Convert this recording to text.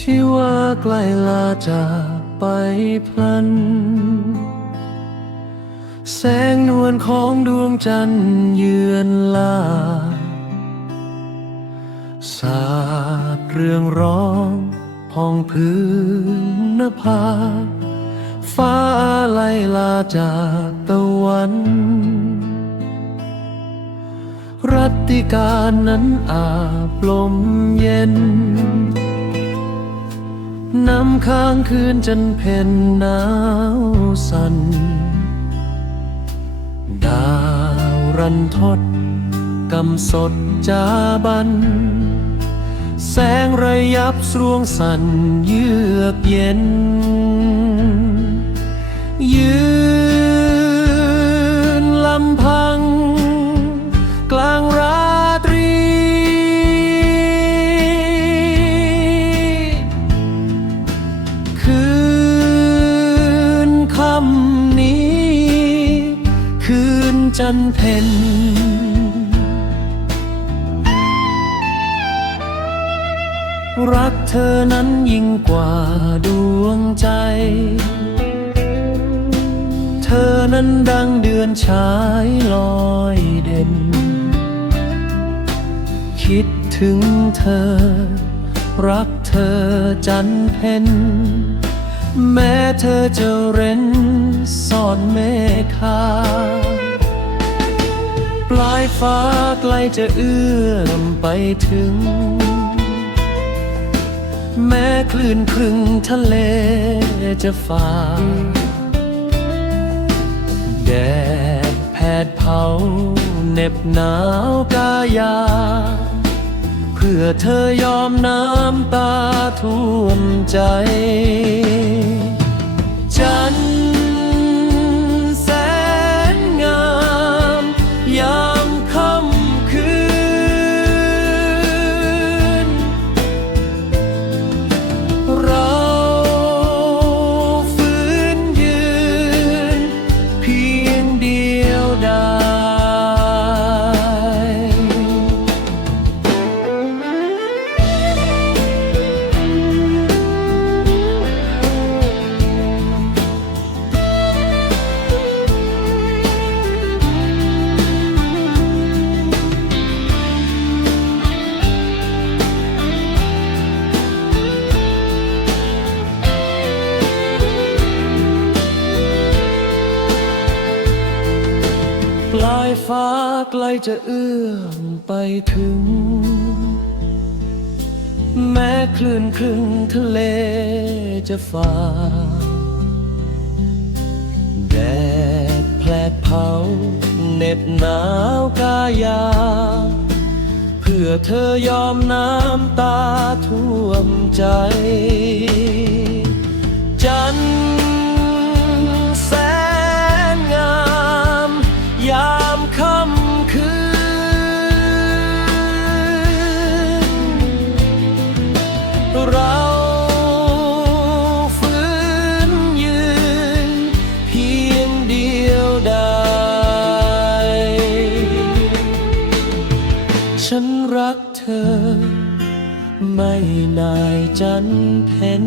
ที่ว่าใกล้ลาจากไปพลัน แสงนวลของดวงจันทร์เยือนลา สาดเรื่องร้องพองพื้นนภา ฟ้าไล่ลาจากตะวัน รัตติการนั้นอาบลมเย็น น้ำค้างคืนจนเพ็นหนาวสัน่นดาวรันทดกำสดจาบัน แสงระยับสรวงสันเยือกเย็น จันเพ็ญรักเธอนั้นยิ่งกว่าดวงใจ เธอนั้นดังเดือนฉายลอยเด่น คิดถึงเธอ รักเธอจันเพ็ญแม้เธอจะเร้นซ่อนเมฆา ปลายฟ้าใกล้จะเอื้อมไปถึง แม้คลื่นครึ่งทะเลจะฝ่าแดดแผดเผาเหน็บหนาวกายา เพื่อเธอยอมน้ำตาท่วมใจ ลายฟ้าใกล้จะเอื้อมไปถึง แม้คลื่นครึ่งทะเลจะฝ่าแดดแผลเผาเหน็บหนาวกายา เพื่อเธอยอมน้ำตาท่วมใจ ไม่นายจันเพ็ญ